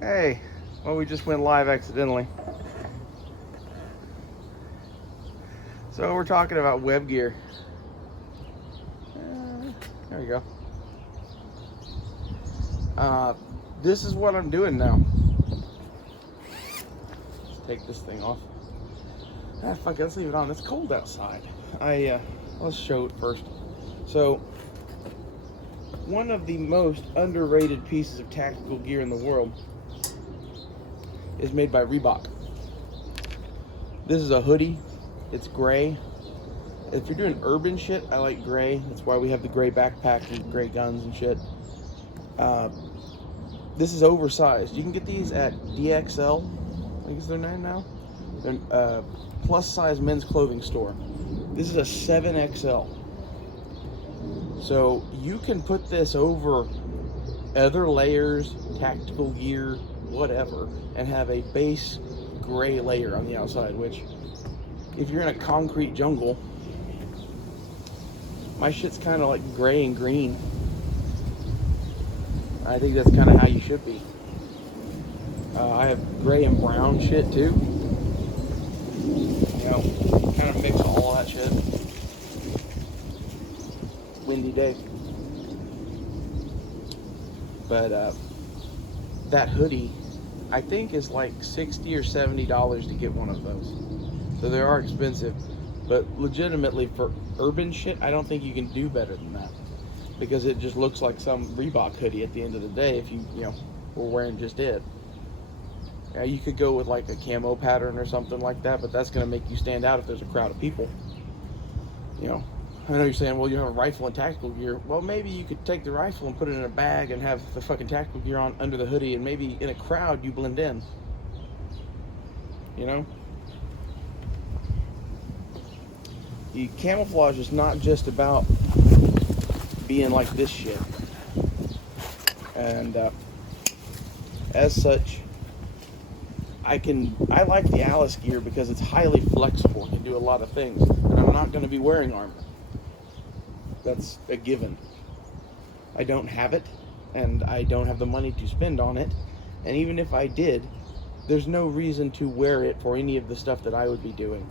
Hey, well, we just went live accidentally. So we're talking about web gear. There you go. This is what I'm doing now. Let's take this thing off. Fuck it, let's leave it on. It's cold outside. Let's show it first. So, one of the most underrated pieces of tactical gear in the world is made by Reebok. This is a hoodie. It's gray. If you're doing urban shit, I like gray. That's why we have the gray backpack and gray guns and shit. This is oversized. You can get these at DXL. I think it's their name now. They're plus size men's clothing store. This is a 7XL. So you can put this over other layers, tactical gear, whatever, and have a base gray layer on the outside, which if you're in a concrete jungle, my shit's kind of like gray and green. I think that's kind of how you should be. I have gray and brown shit too. You know, kind of mix all that shit. Windy day. But that hoodie, I think is like $60 or $70 to get one of those. So they are expensive. But legitimately for urban shit, I don't think you can do better than that. Because it just looks like some Reebok hoodie at the end of the day if you were wearing just it. Now you could go with like a camo pattern or something like that, but that's going to make you stand out if there's a crowd of people. I know you're saying, well, you have a rifle and tactical gear. Well, maybe you could take the rifle and put it in a bag and have the fucking tactical gear on under the hoodie, and maybe in a crowd you blend in. The camouflage is not just about being like this shit. And as such, I like the Alice gear because it's highly flexible and can do a lot of things. And I'm not going to be wearing armor. That's a given. I don't have it, and I don't have the money to spend on it. And even if I did, there's no reason to wear it for any of the stuff that I would be doing.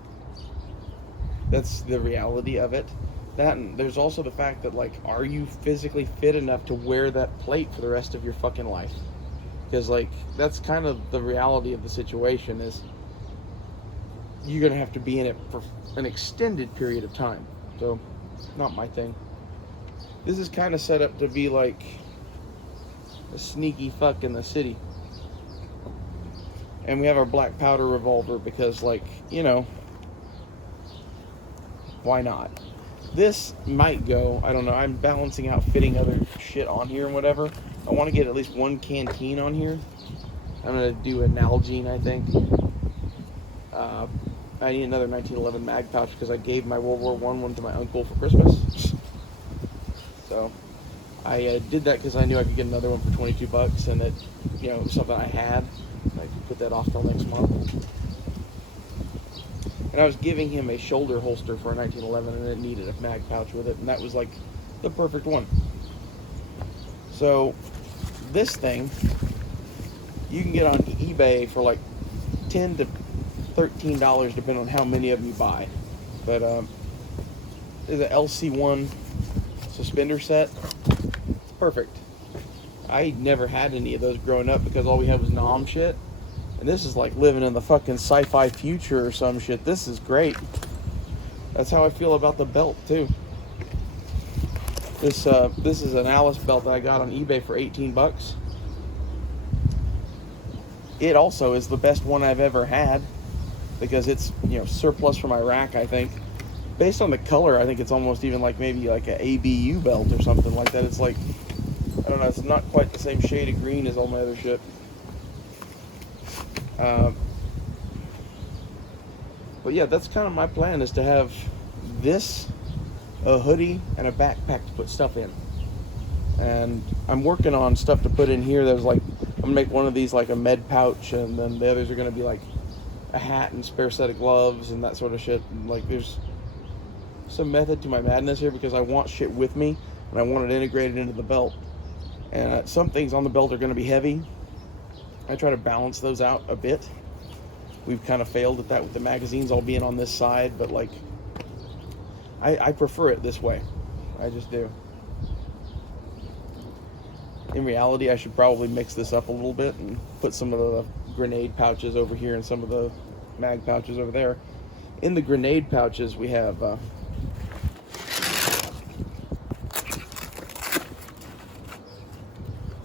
That's the reality of it. That, and there's also the fact that, like, are you physically fit enough to wear that plate for the rest of your fucking life? Because, like, that's kind of the reality of the situation, is you're going to have to be in it for an extended period of time. So, not my thing. This is kind of set up to be like a sneaky fuck in the city. And we have our black powder revolver because, like, why not? This might go, I don't know, I'm balancing out fitting other shit on here and whatever. I want to get at least one canteen on here. I'm going to do a Nalgene, I think. I need another 1911 mag pouch because I gave my World War I one to my uncle for Christmas. So I did that because I knew I could get another one for $22, and it was something I had. I could put that off till next month. And I was giving him a shoulder holster for a 1911, and it needed a mag pouch with it, and that was like the perfect one. So this thing you can get on eBay for like $10 to $13 depending on how many of them you buy. But there's an LC1 suspender set. It's perfect. I never had any of those growing up because all we had was Nom shit. And this is like living in the fucking sci-fi future or some shit. This is great. That's how I feel about the belt too. This is an Alice belt that I got on eBay for $18. It also is the best one I've ever had because it's surplus from Iraq, I think. Based on the color, I think it's almost even like maybe like an ABU belt or something like that. It's like, I don't know, it's not quite the same shade of green as all my other shit. But yeah, that's kind of my plan, is to have this, a hoodie, and a backpack to put stuff in. And I'm working on stuff to put in here. There's like, I'm gonna make one of these like a med pouch, and then the others are gonna be like a hat and spare set of gloves and that sort of shit. And like, there's some method to my madness here because I want shit with me and I want it integrated into the belt. And some things on the belt are gonna be heavy, I try to balance those out a bit. We've kind of failed at that with the magazines all being on this side, but like I prefer it this way. I just do. In reality, I should probably mix this up a little bit and put some of the grenade pouches over here and some of the mag pouches over there. In the grenade pouches, we have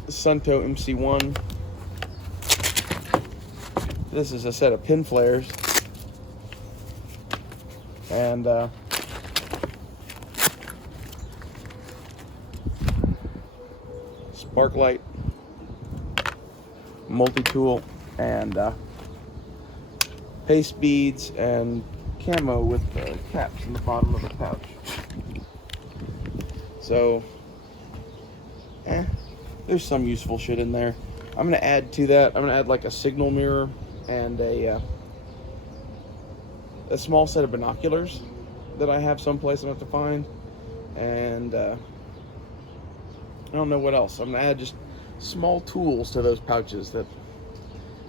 Sunto MC1. This is a set of pin flares, and Sparklight, multi-tool, and paste beads and camo with the caps in the bottom of the pouch. So, there's some useful shit in there. I'm gonna add to that. I'm gonna add like a signal mirror and a small set of binoculars that I have someplace I have to find, and I don't know what else. I'm gonna add just small tools to those pouches that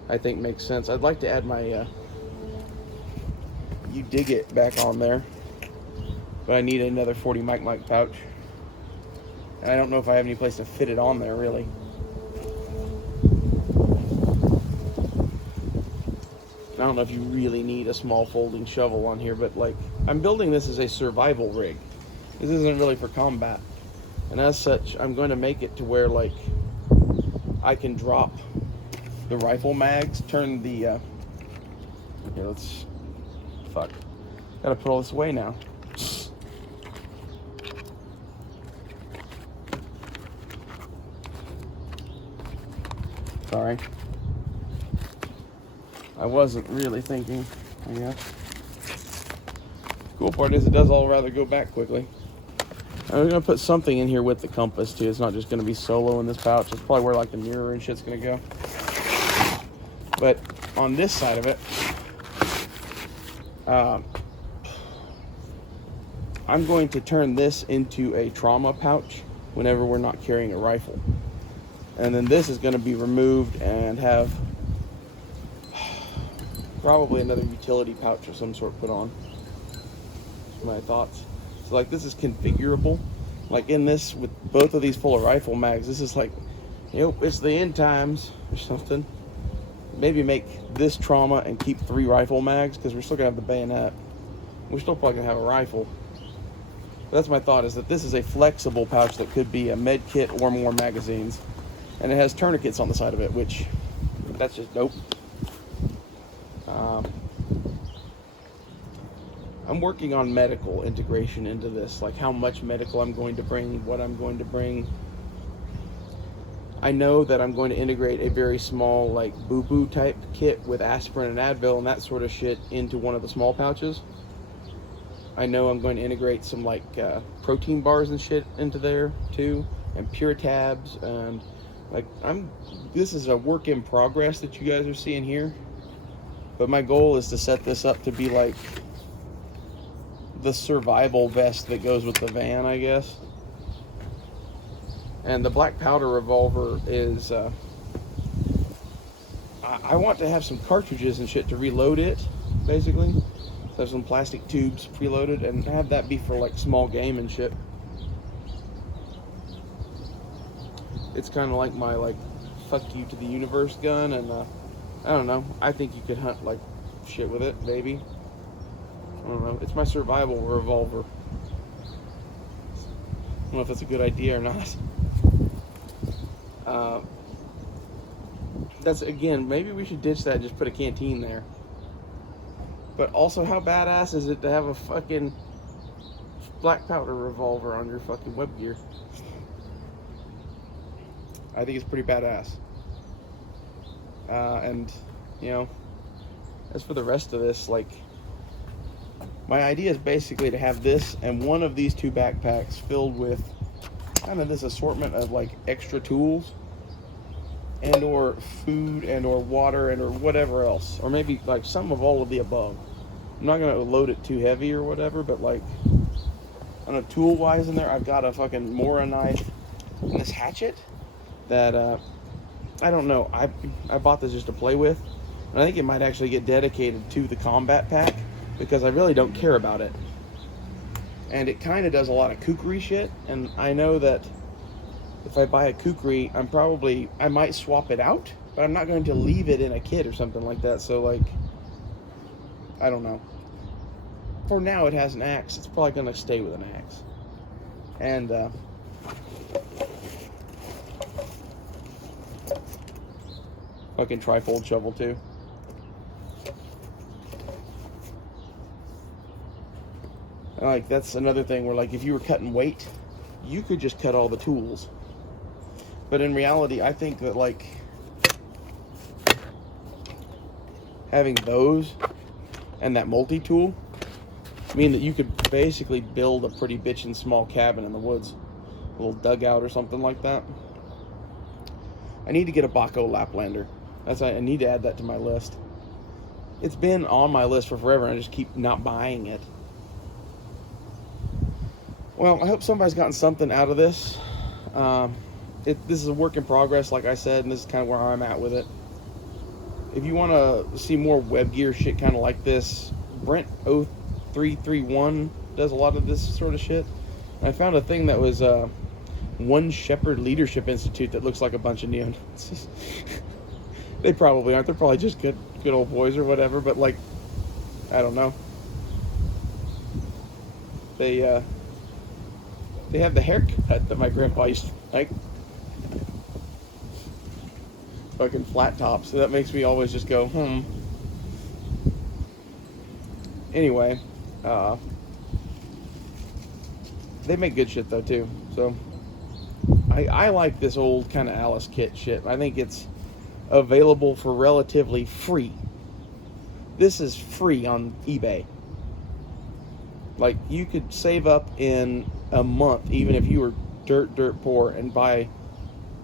I think makes sense. I'd like to add my You Dig It back on there, but I need another 40 mic pouch, and I don't know if I have any place to fit it on there really. I don't know if you really need a small folding shovel on here, but like, I'm building this as a survival rig. This isn't really for combat. And as such, I'm going to make it to where like I can drop the rifle mags, turn the here, let's gotta put all this away now. Sorry. I wasn't really thinking, I guess. Cool part is it does all rather go back quickly. I'm going to put something in here with the compass too. It's not just going to be solo in this pouch. It's probably where like the mirror and shit's going to go. But on this side of it, I'm going to turn this into a trauma pouch whenever we're not carrying a rifle. And then this is going to be removed and have probably another utility pouch of some sort put on. That's my thoughts. So like this is configurable. Like in this, with both of these full of rifle mags, this is like, it's the end times or something. Maybe make this trauma and keep 3 rifle mags, because we're still gonna have the bayonet. We're still probably gonna have a rifle. But that's my thought, is that this is a flexible pouch that could be a med kit or more magazines. And it has tourniquets on the side of it, which, that's just dope. I'm working on medical integration into this, like how much medical I'm going to bring, what I'm going to bring. I know that I'm going to integrate a very small, like, boo-boo type kit with aspirin and Advil and that sort of shit into one of the small pouches. I know I'm going to integrate some, like, protein bars and shit into there, too, and pure tabs, and, like, this is a work in progress that you guys are seeing here. But my goal is to set this up to be like the survival vest that goes with the van, I guess. And the black powder revolver is, I want to have some cartridges and shit to reload it, basically. So I have some plastic tubes preloaded and have that be for like small game and shit. It's kind of like my like fuck you to the universe gun, and I don't know. I think you could hunt like shit with it, maybe. I don't know. It's my survival revolver. I don't know if that's a good idea or not. That's, again, maybe we should ditch that and just put a canteen there. But also, how badass is it to have a fucking black powder revolver on your fucking web gear? I think it's pretty badass. And, you know, as for the rest of this, like, my idea is basically to have this and one of these 2 backpacks filled with kind of this assortment of, like, extra tools and or food and or water and or whatever else. Or maybe, like, some of all of the above. I'm not going to load it too heavy or whatever, but, like, I don't know, tool-wise in there, I've got a fucking Mora knife and this hatchet that, I don't know. I bought this just to play with, and I think it might actually get dedicated to the combat pack because I really don't care about it. And it kind of does a lot of kukri shit, and I know that if I buy a kukri, I might swap it out, but I'm not going to leave it in a kit or something like that. So like, I don't know. For now, it has an axe. It's probably going to stay with an axe. And fucking trifold shovel too. And like, that's another thing where like, if you were cutting weight, you could just cut all the tools. But in reality, I think that like having those and that multi-tool mean that you could basically build a pretty bitchin' small cabin in the woods. A little dugout or something like that. I need to get a Baco Laplander. I need to add that to my list. It's been on my list for forever and I just keep not buying it. Well, I hope somebody's gotten something out of this. This is a work in progress, like I said, and this is kind of where I'm at with it. If you want to see more web gear shit kind of like this, Brent 0331 does a lot of this sort of shit. And I found a thing that was One Shepherd Leadership Institute that looks like a bunch of neo-Nazis. They probably aren't. They're probably just good old boys or whatever, but like, I don't know. They have the haircut that my grandpa used to like. Fucking flat top, so that makes me always just go, Anyway, they make good shit though too, so I like this old kind of Alice kit shit. I think it's available for relatively free. This is free on eBay. Like, you could save up in a month, even if you were dirt poor, and buy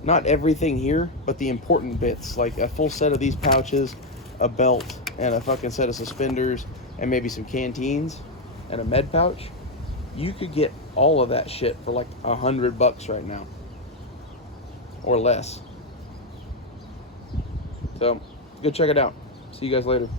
not everything here, but the important bits, like a full set of these pouches, a belt, and a fucking set of suspenders, and maybe some canteens, and a med pouch. You could get all of that shit for like $100 right now, or less. So, go check it out. See you guys later.